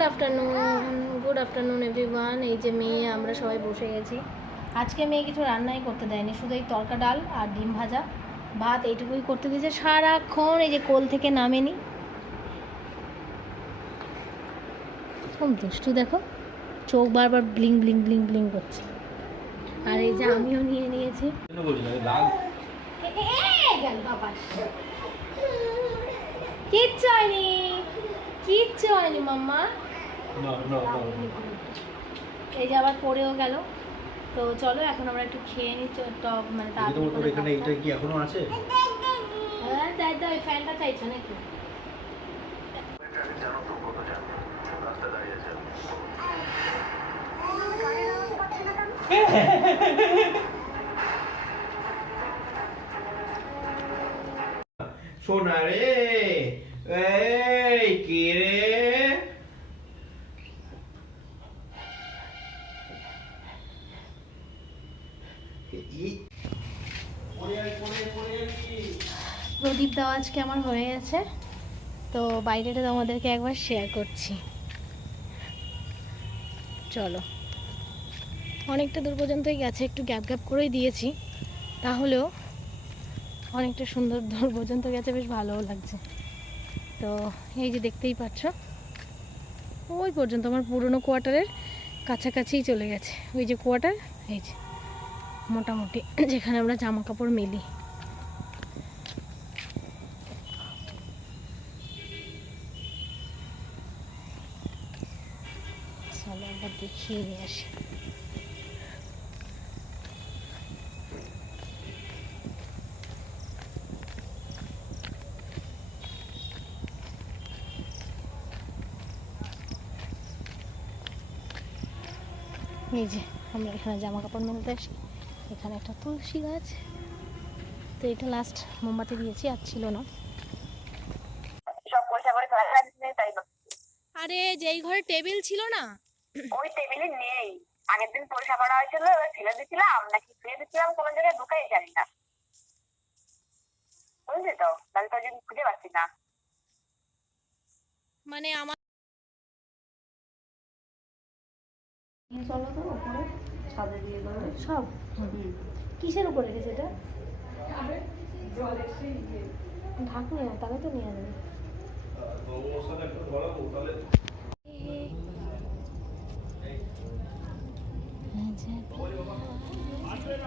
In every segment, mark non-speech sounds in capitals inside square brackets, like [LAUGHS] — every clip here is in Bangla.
Good afternoon good afternoon everyone এই যে মেয়ে আমরা সবাই বসে গেছি। আজকে মেয়ে কিছু রান্নাই করতে দেয়নি শুধু এই তরকা ডাল আর ডিম ভাজা। ভাত এইটুকুই করতে দিয়েছে। সারাক্ষণ এই যে কোল থেকে নামেনি। খুব দুষ্টু দেখো। চোখ বারবার ব্লিং ব্লিং ব্লিং ব্লিং করছে। আর এই যে আমিও নিয়ে নিয়েছি। কিচ্ছু হয়নি। কিচ্ছু হয়নি মাম্মা। এই যে আবার পড়েও গেল। তো চলো এখন আমরা একটু খেয়ে নিই টক মানে করে এখানে। এটা কি এখনও আছে? হ্যাঁ দেখ ওই ফ্যানটা চাইছো নাকি? সোনা রে এই কে রে? প্রদীপ দেওয়া আজকে আমার হয়ে গেছে। তো বাইরেটা তোমাদেরকে একবার শেয়ার করছি। চলো। অনেকটা দূর পর্যন্তই গেছে, একটু গ্যাপ গ্যাপ করেই দিয়েছি। তাহলেও অনেকটা সুন্দর [LAUGHS] দূর পর্যন্ত গেছে, বেশ ভালোও লাগছে। তো এই যে দেখতেই পাচ্ছ, ওই পর্যন্ত আমার পুরনো কোয়ার্টারের কাছাকাছিই চলে গেছে। ওই যে কোয়ার্টার, এই যে মোটামুটি, যেখানে আমরা জামা কাপড় মেলি চলো দেখিয়ে নিয়ে আসি। যে আমরা এখানে জামা কাপড় মেলতে আসি। এখানে একটা তুলসী গাছ। তো এটা লাস্ট মোমবাতি দিয়েছি আর ছিল না। আরে যেই ঘরে টেবিল ছিল না ওই টেবিলে নেই। আগের দিন পয়সা করা হয়েছিল ফেলে দিছিলাম নাকি ফেলে দিছিলাম কোনো জায়গায় ঢুকাই জানি না। বুঝলি তো? তাহলে তো যদি খুঁজে পাচ্ছি না। মানে আমার চলো তো উপরে ছাদে দিয়ে দেবো সব? কিসের উপরে রেখেছে এটা? ঢাকনি তাহলে তো নিয়ে যাবে।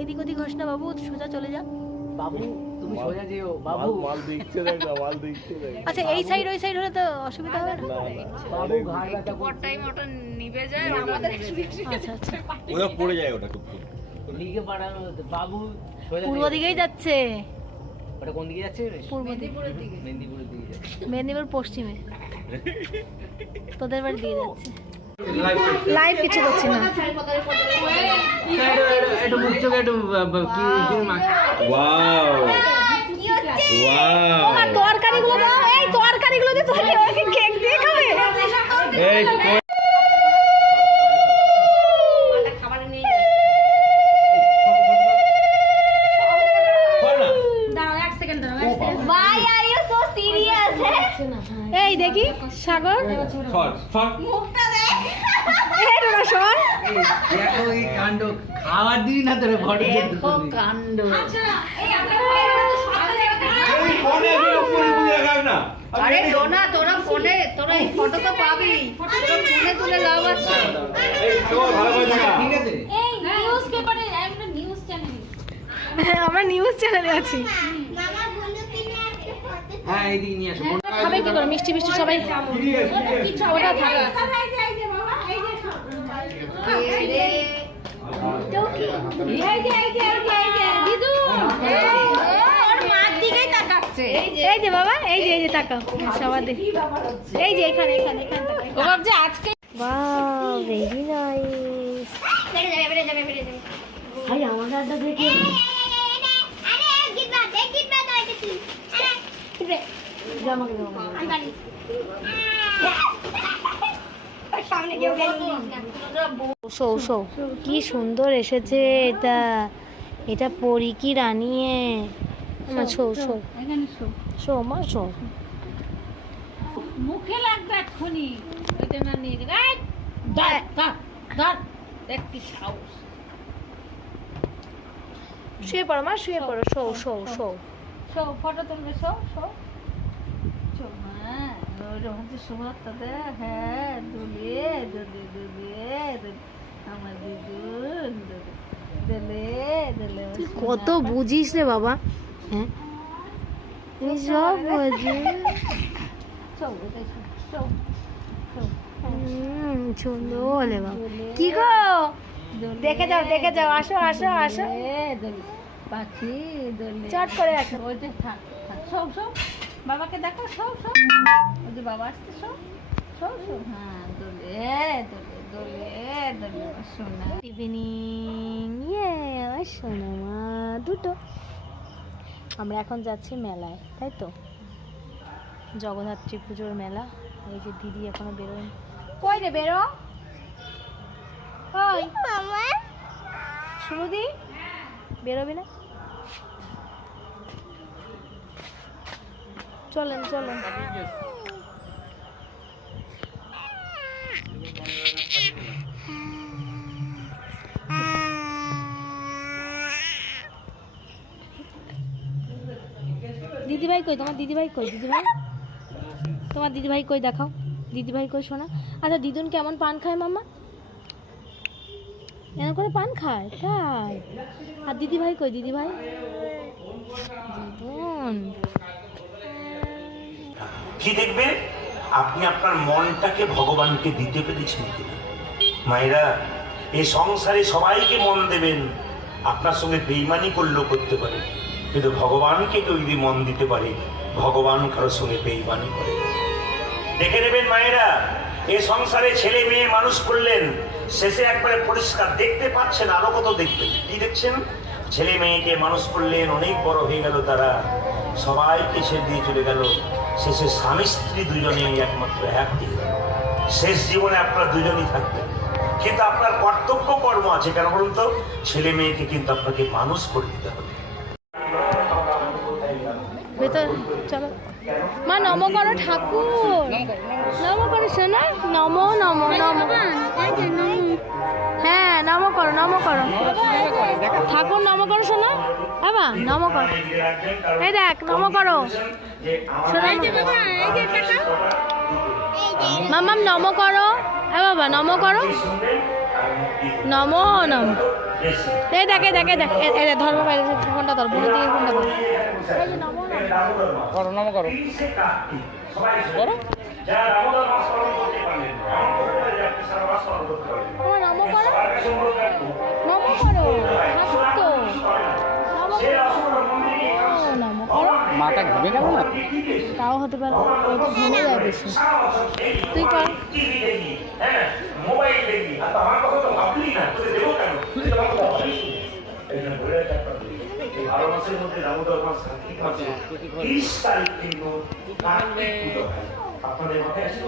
এদিক ওদিক ঘোষ না বাবু সোজা চলে যা। বাবু তুমি সোজা যেও বাবু। মাল মাল দেখ না মাল দিচ্ছে দেখ। আচ্ছা এই সাইড ওই সাইড হলে তো অসুবিধা হবে না? না না বাবু ঘাড় ব্যথা আচ্ছা আচ্ছা। ওটা পড়ে যায় ওটা খুব লিগে পাঠানো বাবু পূর্ব দিকেই যাচ্ছে। ওটা কোন দিকে যাচ্ছে পূর্ব দিকে। মেদিনীপুরের দিকে। যাচ্ছে। মেদিনীপুর পশ্চিমে। তোদের বাড়ি দিয়ে যাচ্ছে। লাইভ কিছু করছি না। একটু মুখ চোখে একটু কি ওয়াও ওয়াও তরকারিগুলো দাও এই তরকারিগুলো দিয়ে তুমি ওকে কেক দিয়ে খাবে এই কই- কর না। Why are you so serious? এই দেখি সাগর সর, সর। এই টোনা সর দেখো এই কাণ্ড। খাওয়ার দিন না তোরে ফটো কাণ্ড। এই ফোনে এগুলো ফোনে তুলে রাখাস না। আরে ডোনা তোরা ফোনে তোরা এই ফটো তো পাবি। ফোনে তুলে লাভ আছে। এই শোন, ভালো করে দেখা। ঠিক আছে। এই নিউজ পেপারে একটা নিউজ চ্যানেল আমরা নিউজ চ্যানেলে আছি। হ্যাঁ এইদিকে নিয়ে আসো। খাবে কি করে মিষ্টি মিষ্টি সবাই ওটা এই যে বাবা এই যে এই যে তাকাও সবার দেখি এই যে এখানে এখানে এখানে ও ভাবছে আজকে বাহ ভেরি নাইস ভাই আমার দাদা দেখে শো শো কি সুন্দর এসেছে এটা। এটা পরি কি রানিয়ে আমার শো শো এখানে শো শো মা শো মুখে লাগবে এক্ষুনি। ওইটা না নিয়ে ধর ধর ধর দেখ কি সাহস। শুয়ে পড়ো মা শুয়ে পড়ো। শো শো শো শো ফটো তুলবে শো শো। ওরকম হচ্ছে শোভাতটা দেখ হ্যাঁ দুলে দুলে দুলে আমার দিদুন দুলে দুলে কত বুঝিস রে বাবা। হ্যাঁ? তুই সব বুঝিস। কি গো? দেখে যাও দেখে যাও। আসো আসো আসো। পাখি দোলে। চট করে আসো। ওইটা থাক থাক। সব সব। বাবাকে দেখো সব সব। ওই যে বাবা সব সব হ্যাঁ দোলে দোলে দোলে দোলে আমার সোনা। ইভিনিং ইয়ে শোনো মা দুটো। আমরা এখন যাচ্ছি মেলায় তাই তো? জগদ্ধাত্রী পুজোর মেলা এই যে দিদি এখনও বেরোয়নি। কই রে বেরো? কই? সুরুদি বেরোবি না? চলেন চলেন দিদিভাই কই? তোমার দিদিভাই কই? দিদিভাই? তোমার দিদিভাই কই? দেখাও। দিদিভাই কই? শোনা। আচ্ছা দিদুন কেমন পান খায় মামা এমন করে পান খায়? তাই আর দিদিভাই কই? দিদিভাই? দিদুন। কি দেখবে? আপনি আপনার মনটাকে ভগবানকে দিতে পেরেছেন কিনা? মায়েরা এই সংসারে সবাইকে মন দেবেন। আপনার সঙ্গে বেইমানি করলেও করতে পারে কিন্তু ভগবানকে কেউ যদি মন দিতে পারে, ভগবান কারোর সঙ্গে বেইমানি করে। দেখে নেবেন মায়েরা, এ সংসারে ছেলে মেয়ে মানুষ করলেন, শেষে একবারে পরিষ্কার দেখতে পাচ্ছেন আরও কত দেখবেন। কি দেখছেন? ছেলে মেয়েকে মানুষ করলেন, অনেক বড় হয়ে গেল তারা। সবাইকে ছেড়ে দিয়ে চলে গেল? শেষে স্বামী স্ত্রী দুজনেই একমাত্র এক শেষ জীবনে আপনারা দুজনই থাকবেন। কিন্তু আপনার কর্তব্য কর্ম আছে কেন বলুন তো? ছেলে মেয়েকে কিন্তু আপনাকে মানুষ করে দিতে হবে। চলো। মা নম করো ঠাকুর। নম করো শোনা। নম নম নম। হ্যাঁ নম করো নম করো। ঠাকুর নম করো শোনা। বাবা নম করো। এই দেখ নম করো। মামাম নম করো। এ বাবা নম করো। নম নম। এই দেখ দেখ দেখ, ধর্ম ফোনটা ধর ফোনটা ধর। করো নম করো। করো। মাথা ঘুরে গেল না? তাও হতে পারে। ও যায় বেশি তুই কর। হ্যাঁ মোবাইল দেখি। আর আমার কথা তো ভাবলি না। তোকে দেবো কেন? তুই তো আমার কথা ভাবিস নি। বলে রাখি আপনাদের, এই বারো মাসের মধ্যে দামোদর মাস কার্তিক মাসে তিরিশ তারিখ কিন্তু কার্তিক পুজো হয়। আপনাদের মাথায় আছে?